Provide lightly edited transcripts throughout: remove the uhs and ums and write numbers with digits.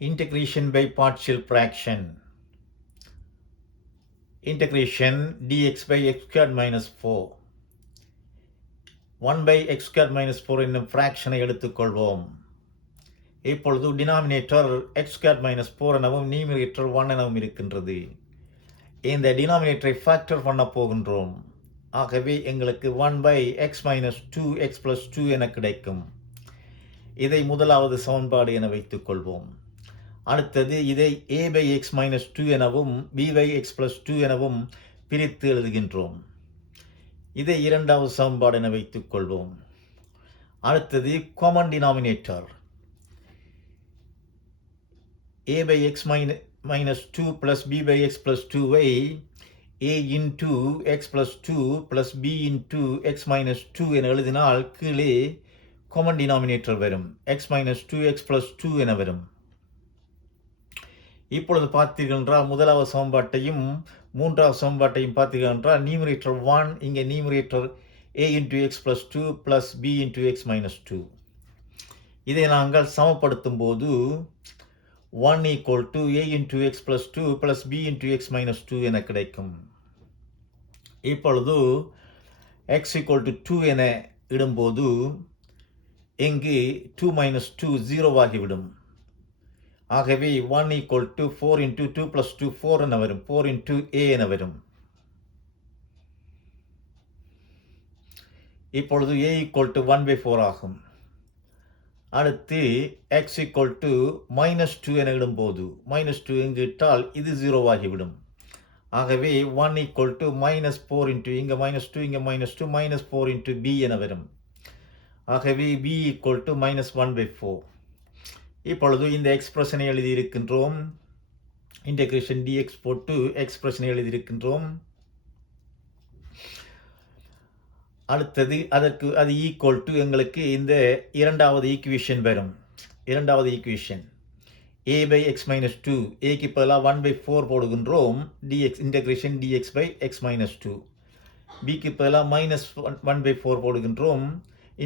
Integration by partial fraction. Integration dx by x squared minus 4. 1 by x squared minus 4 என்னும் ஃப்ராக்ஷனை எடுத்துக்கொள்வோம். இப்பொழுது denominator x squared minus 4 எனவும் numerator 1 எனவும் இருக்கின்றது. இந்த டினாமினேட்டரை ஃபேக்டர் பண்ண போகின்றோம். ஆகவே எங்களுக்கு 1 by x minus 2x plus 2 என கிடைக்கும். இதை முதலாவது சமன்பாடு என வைத்துக்கொள்வோம். அடுத்தது இதை a by x minus 2 எனவும் b by x plus 2 எனவும் பிரித்து எழுதுகின்றோம். இதை இரண்டாவது சமன்பாடு என வைத்துக்கொள்வோம். அடுத்தது common denominator a by x minus 2 plus b by x plus 2வை a into x plus 2 plus b into x minus 2 என எழுதினால் கீழே காமன் டினாமினேட்டர் வரும். x minus 2x plus 2 என வரும். இப்பொழுது பார்த்தீர்கள் என்றால் முதலாவது சமன்பாட்டையும் மூன்றாவது சமன்பாட்டையும் பார்த்தீர்கள் என்றால் நியூமரேட்டர் 1 இங்கே numerator a into x plus 2 plus b into x minus 2. இதை நாங்கள் சமப்படுத்தும் போது 1 equal to a into x plus 2 plus b into x minus 2 என கிடைக்கும். இப்பொழுது x equal to 2 என இடும்போது இங்கு 2 minus 2 0 ஆகிவிடும். ஆகவே 1 equal to 4 into 2 plus 2 4 என வரும். 4 into a என வரும். இப்பொழுது a equal to 1 by 4 ஆகும். அடுத்து x equal to minus 2 என இடும்போது minus 2 இங்கு இட்டால் இது 0 ஆகிவிடும். ஆகவே 1 equal to minus 4 into இங்க minus 2 இங்க minus 2 minus 4 into b என வரும். ஆகவே b equal to minus 1 by 4. இப்பொழுது இந்த எக்ஸ்பிரஷனை எழுதியிருக்கின்றோம். இன்டெகிரேஷன் dx போட்டு எக்ஸ்பிரஷனை எழுதியிருக்கின்றோம். அடுத்தது அது ஈக்குவல் டு எங்களுக்கு இந்த இரண்டாவது ஈக்குவேஷன் வரும். இரண்டாவது equation a by x minus 2 ஏக்கு பதிலாக 1 by 4 போடுகின்றோம். dx integration dx by x minus 2. bக்கு பதிலாக minus 1 by 4 போடுகின்றோம்.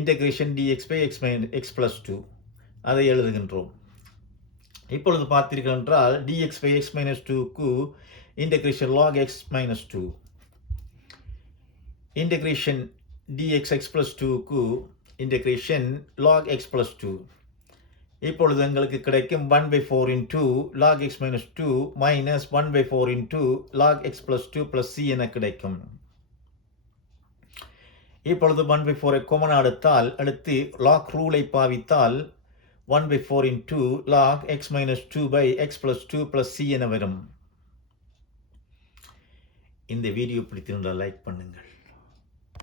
Integration dx by x plus 2 அதை எழுதுகின்றோம். இப்பொழுது பார்த்தீர்கள் என்றால் dx by x minus 2க்கு integration log x minus 2. Integration dx x plus 2க்கு இன்டெகிரேஷன் log x plus 2. இப்பொழுது எங்களுக்கு கிடைக்கும் 1 by 4 into log x minus 2 minus 1 by 4 into log x plus 2 plus c என கிடைக்கும். இப்பொழுது 1 by 4 காமன் அடுத்து log ரூலை பாவித்தால் 1 by 4 into log x minus 2 by x plus 2 plus c என வரும். இந்த வீடியோ பிடித்திருந்தால் லைக் பண்ணுங்கள்.